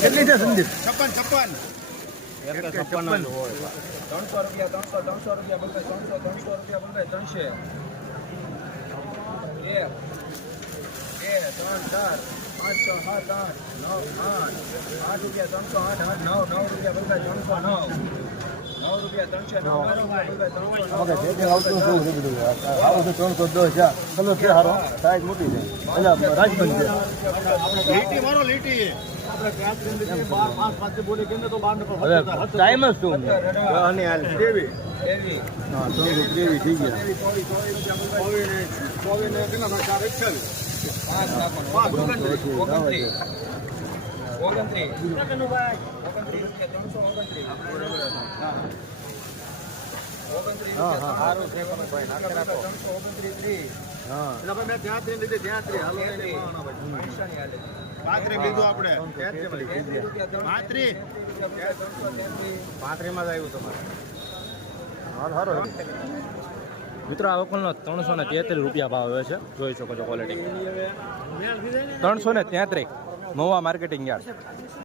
કેટલી છે સંદીપ? 56 56 300 રૂપિયા 300 રૂપિયા બંધ 300 રૂપિયા બંધ 300 1 2 3 4 5 6 7 8 9 8 રૂપિયા 308 9 રૂપિયા બંધ 309 9 રૂપિયા 309 આવતું શું છે બધું? આવું છે 310 કલર છે સારો, સાઈઝ મોટી છે. એટલે રાજબંધ છે. લીટી મારો લીટી હવે ટાઈમ જ શું છે? અને હાલ કેવી એવી હા 323 થઈ ગયા. 5 નાખો 29 રૂપિયા 329 હા હા સારું છે ભાઈ નાખે રાખો 329 હા એટલે ભાઈ મેં ત્યાં ત્રણ લીધે ત્યાં ત્રણ હાલો એને માણો ભાઈ પૈસાની હાલે 35 લીધું આપણે 33 રૂપિયા 35 માં જ આવ્યું તમારે. હાલ સારો મિત્રો આ વકલનો 333 રૂપિયા ભાવ આવે છે, જોઈ શકો છો ક્વોલિટી. 333 Mahuva marketing yard.